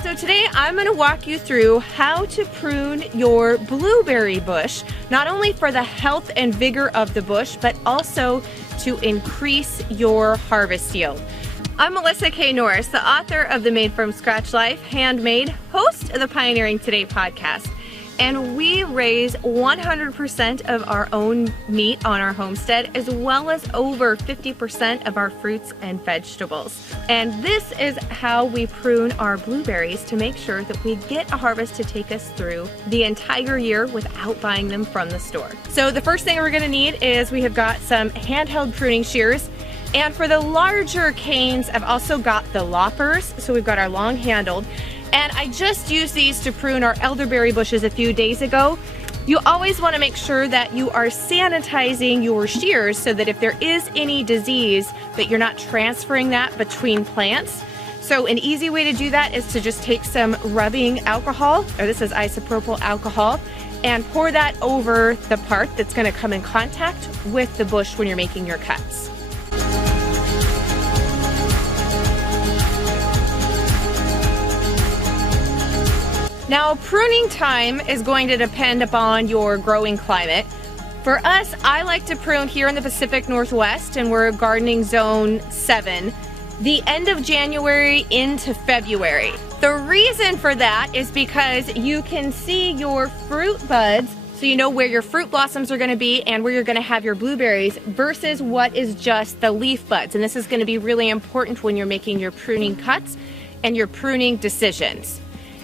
So today I'm going to walk you through how to prune your blueberry bush, not only for the health and vigor of the bush, but also to increase your harvest yield. I'm Melissa K. Norris, the author of the Made from Scratch Life, Handmade, host of the Pioneering Today podcast. And we raise 100% of our own meat on our homestead, as well as over 50% of our fruits and vegetables. And this is how we prune our blueberries to make sure that we get a harvest to take us through the entire year without buying them from the store. So the first thing we're gonna need is we have got some handheld pruning shears. And for the larger canes, I've also got the loppers. So we've got our long handled. And I just used these to prune our elderberry bushes a few days ago. You always want to make sure that you are sanitizing your shears so that if there is any disease, that you're not transferring that between plants. So an easy way to do that is to just take some rubbing alcohol, or this is isopropyl alcohol, and pour that over the part that's going to come in contact with the bush when you're making your cuts. Now, pruning time is going to depend upon your growing climate. For us, I like to prune here in the Pacific Northwest, and we're gardening zone 7, the end of January into February. The reason for that is because you can see your fruit buds, so you know where your fruit blossoms are going to be and where you're going to have your blueberries versus what is just the leaf buds. And this is going to be really important when you're making your pruning cuts and your pruning decisions.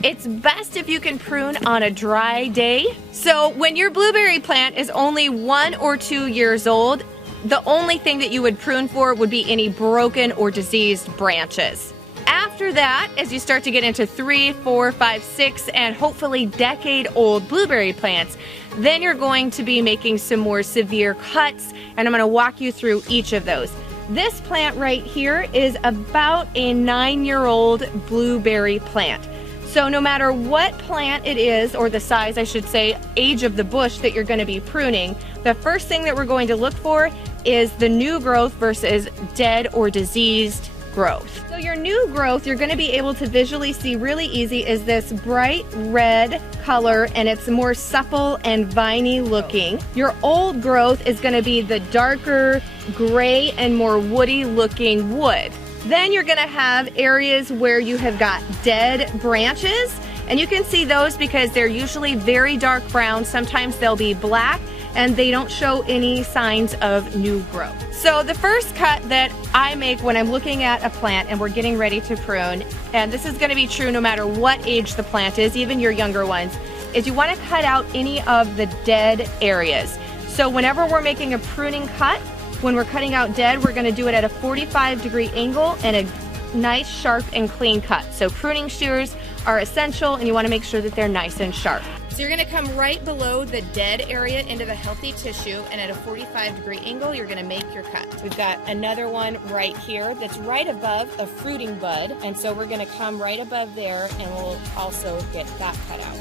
It's best if you can prune on a dry day. So when your blueberry plant is only 1 or 2 years old, the only thing that you would prune for would be any broken or diseased branches. After that, as you start to get into 3, 4, 5, 6, and hopefully decade-old blueberry plants, then you're going to be making some more severe cuts, and I'm going to walk you through each of those. This plant right here is about a 9-year-old blueberry plant. So no matter what plant it is, or the size, I should say, age of the bush that you're going to be pruning, the first thing that we're going to look for is the new growth versus dead or diseased growth. So your new growth, you're going to be able to visually see really easy, is this bright red color, and it's more supple and viney looking. Your old growth is going to be the darker gray and more woody looking wood. Then you're going to have areas where you have got dead branches, and you can see those because they're usually very dark brown. Sometimes they'll be black, and they don't show any signs of new growth. So the first cut that I make when I'm looking at a plant and we're getting ready to prune, and this is going to be true no matter what age the plant is, even your younger ones, is you want to cut out any of the dead areas. So whenever we're making a pruning cut, when we're cutting out dead, we're going to do it at a 45-degree angle and a nice, sharp, and clean cut. So pruning shears are essential, and you want to make sure that they're nice and sharp. So you're going to come right below the dead area into the healthy tissue, and at a 45-degree angle, you're going to make your cut. We've got another one right here that's right above a fruiting bud, and so we're going to come right above there, and we'll also get that cut out.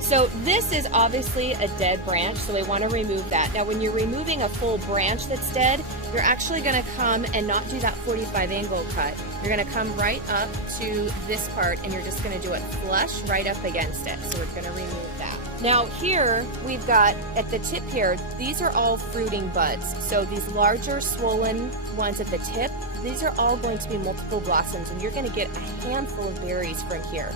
So this is obviously a dead branch, so they want to remove that. Now when you're removing a full branch that's dead, you're actually going to come and not do that 45 angle cut. You're going to come right up to this part, and you're just going to do it flush right up against it. So we're going to remove that. Now here we've got, at the tip here, these are all fruiting buds. So these larger swollen ones at the tip, these are all going to be multiple blossoms, and you're going to get a handful of berries from here.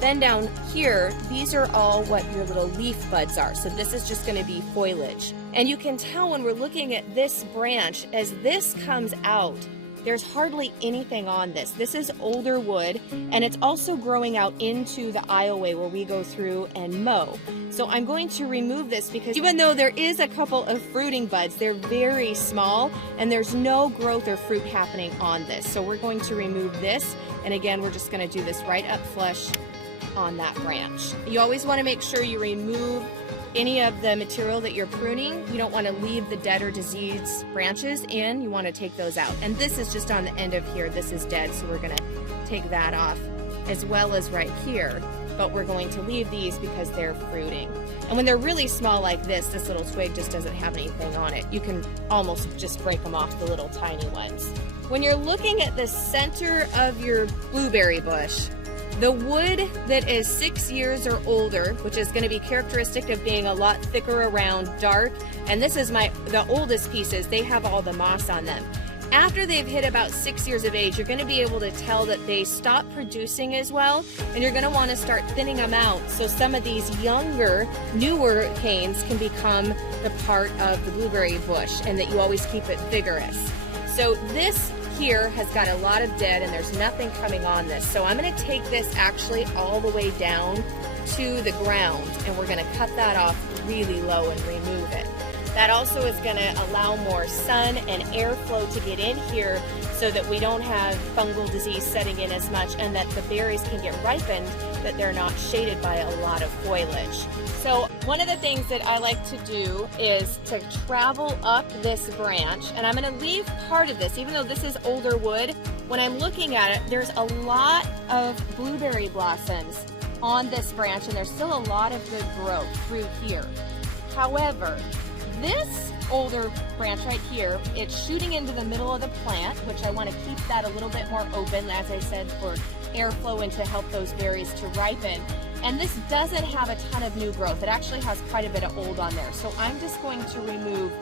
Then down here, these are all what your little leaf buds are. So this is just going to be foliage. And you can tell when we're looking at this branch, as this comes out, there's hardly anything on this. This is older wood, and it's also growing out into the aisleway where we go through and mow. So I'm going to remove this because even though there is a couple of fruiting buds, they're very small, and there's no growth or fruit happening on this. So we're going to remove this, and again, we're just going to do this right up flush on that branch. You always want to make sure you remove any of the material that you're pruning. You don't want to leave the dead or diseased branches in. You want to take those out. And this is just on the end of here. This is dead, so we're going to take that off, as well as right here. But we're going to leave these because they're fruiting. And when they're really small like this little twig just doesn't have anything on it. You can almost just break them off, the little tiny ones. When you're looking at the center of your blueberry bush, The wood that is 6 years or older, which is going to be characteristic of being a lot thicker around dark, and this is the oldest pieces, they have all the moss on them. After they've hit about 6 years of age, you're going to be able to tell that they stop producing as well, and you're going to want to start thinning them out so some of these younger, newer canes can become the part of the blueberry bush, and that you always keep it vigorous. So this here has got a lot of dead and there's nothing coming on this. So I'm going to take this actually all the way down to the ground, and we're going to cut that off really low and remove it. That also is going to allow more sun and airflow to get in here so that we don't have fungal disease setting in as much, and that the berries can get ripened, that they're not shaded by a lot of foliage. So one of the things that I like to do is to travel up this branch, and I'm going to leave part of this, even though this is older wood. When I'm looking at it, there's a lot of blueberry blossoms on this branch, and there's still a lot of good growth through here. However, this older branch right here, it's shooting into the middle of the plant, which I want to keep that a little bit more open, as I said, for airflow and to help those berries to ripen. And this doesn't have a ton of new growth. It actually has quite a bit of old on there. So I'm just going to remove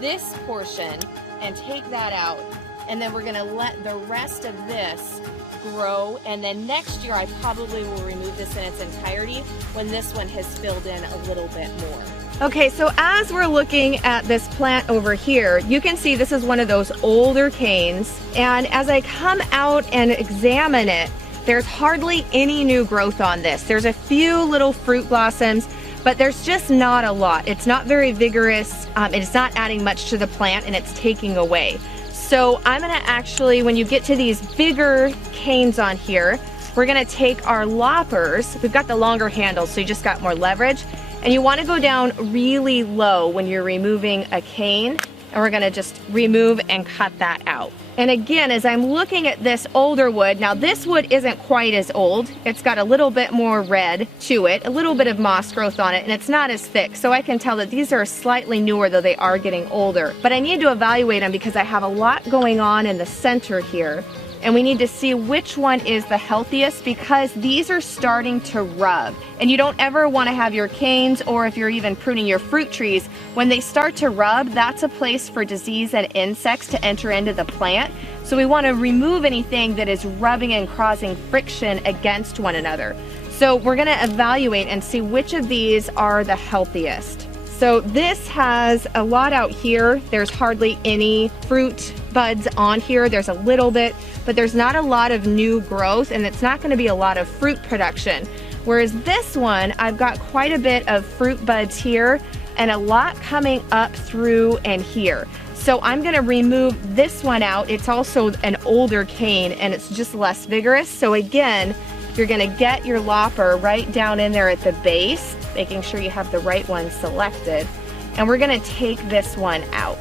this portion and take that out. And then we're going to let the rest of this grow. And then next year I probably will remove this in its entirety when this one has filled in a little bit more. Okay, so as we're looking at this plant over here, you can see this is one of those older canes. And as I come out and examine it, there's hardly any new growth on this. There's a few little fruit blossoms, but there's just not a lot. It's not very vigorous. It's not adding much to the plant, and it's taking away. So I'm gonna actually, when you get to these bigger canes on here, we're gonna take our loppers. We've got the longer handles, so you just got more leverage. And you want to go down really low when you're removing a cane, and we're going to just remove and cut that out. And again, as I'm looking at this older wood, now this wood isn't quite as old. It's got a little bit more red to it, a little bit of moss growth on it, and it's not as thick. So I can tell that these are slightly newer, though they are getting older. But I need to evaluate them because I have a lot going on in the center here. And we need to see which one is the healthiest, because these are starting to rub. And you don't ever want to have your canes, or if you're even pruning your fruit trees, when they start to rub, that's a place for disease and insects to enter into the plant. So we want to remove anything that is rubbing and causing friction against one another. So we're going to evaluate and see which of these are the healthiest. So this has a lot out here. There's hardly any fruit buds on here. There's a little bit, but there's not a lot of new growth, and it's not going to be a lot of fruit production. Whereas this one, I've got quite a bit of fruit buds here and a lot coming up through and here. So I'm going to remove this one out. It's also an older cane, and it's just less vigorous. So again, you're going to get your lopper right down in there at the base, making sure you have the right one selected. And we're going to take this one out.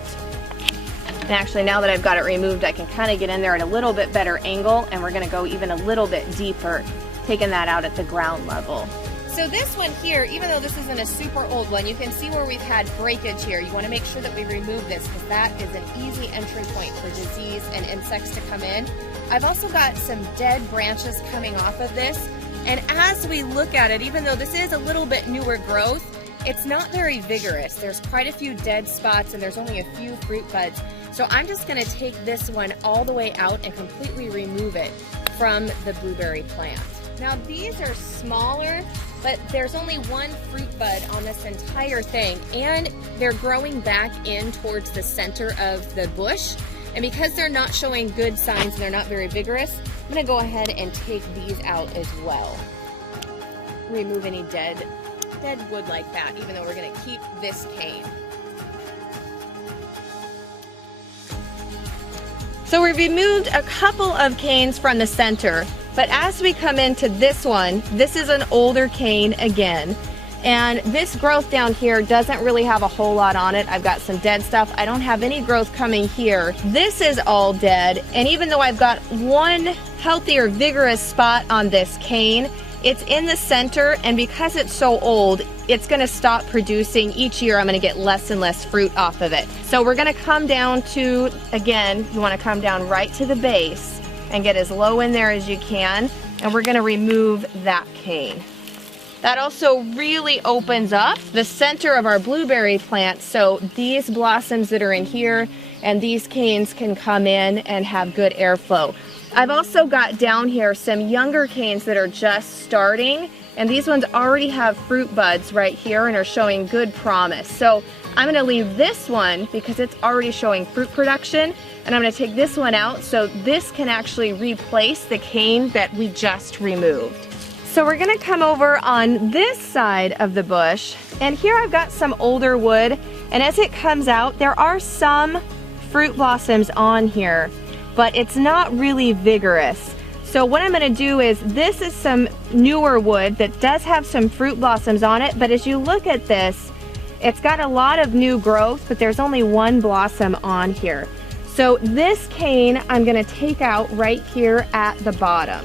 And actually, now that I've got it removed, I can kind of get in there at a little bit better angle, and we're going to go even a little bit deeper, taking that out at the ground level. So this one here, even though this isn't a super old one, you can see where we've had breakage here. You want to make sure that we remove this, because that is an easy entry point for disease and insects to come in. I've also got some dead branches coming off of this, and as we look at it, even though this is a little bit newer growth, it's not very vigorous. There's quite a few dead spots, and there's only a few fruit buds. So I'm just going to take this one all the way out and completely remove it from the blueberry plant. Now these are smaller, but there's only one fruit bud on this entire thing, and they're growing back in towards the center of the bush. And because they're not showing good signs and they're not very vigorous, I'm going to go ahead and take these out as well. Remove any dead wood like that, even though we're going to keep this cane. So we've removed a couple of canes from the center, but as we come into this one, this is an older cane again. And this growth down here doesn't really have a whole lot on it. I've got some dead stuff. I don't have any growth coming here. This is all dead. And even though I've got one healthier, vigorous spot on this cane, it's in the center, and because it's so old, it's gonna stop producing. Each year I'm gonna get less and less fruit off of it. So we're gonna come down to, again, you wanna come down right to the base and get as low in there as you can. and we're gonna remove that cane. That also really opens up the center of our blueberry plant, so these blossoms that are in here and these canes can come in and have good airflow. I've also got down here some younger canes that are just starting, and these ones already have fruit buds right here and are showing good promise. So I'm gonna leave this one because it's already showing fruit production, and I'm gonna take this one out so this can actually replace the cane that we just removed. So we're gonna come over on this side of the bush, and here I've got some older wood, and as it comes out, there are some fruit blossoms on here, but it's not really vigorous. So what I'm gonna do is, this is some newer wood that does have some fruit blossoms on it, but as you look at this, it's got a lot of new growth, but there's only one blossom on here. So this cane I'm gonna take out right here at the bottom.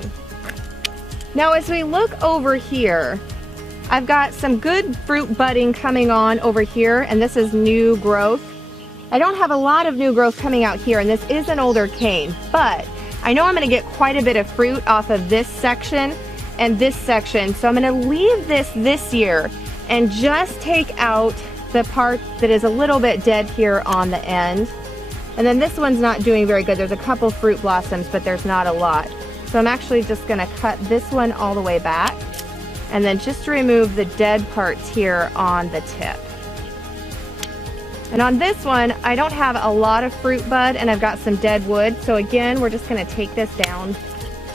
Now as we look over here, I've got some good fruit budding coming on over here, and this is new growth. I don't have a lot of new growth coming out here, and this is an older cane, but I know I'm gonna get quite a bit of fruit off of this section and this section, so I'm gonna leave this year and just take out the part that is a little bit dead here on the end. And then this one's not doing very good. There's a couple fruit blossoms, but there's not a lot. So I'm actually just gonna cut this one all the way back, and then just remove the dead parts here on the tip. And on this one, I don't have a lot of fruit bud, and I've got some dead wood. So again, we're just gonna take this down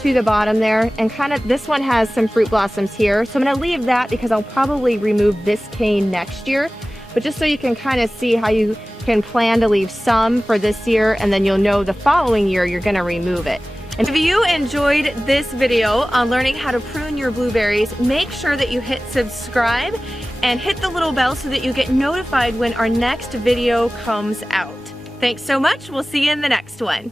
to the bottom there, and kind of, this one has some fruit blossoms here. So I'm gonna leave that because I'll probably remove this cane next year. But just so you can kind of see how you can plan to leave some for this year, and then you'll know the following year you're gonna remove it. And if you enjoyed this video on learning how to prune your blueberries, make sure that you hit subscribe and hit the little bell so that you get notified when our next video comes out. Thanks so much. We'll see you in the next one.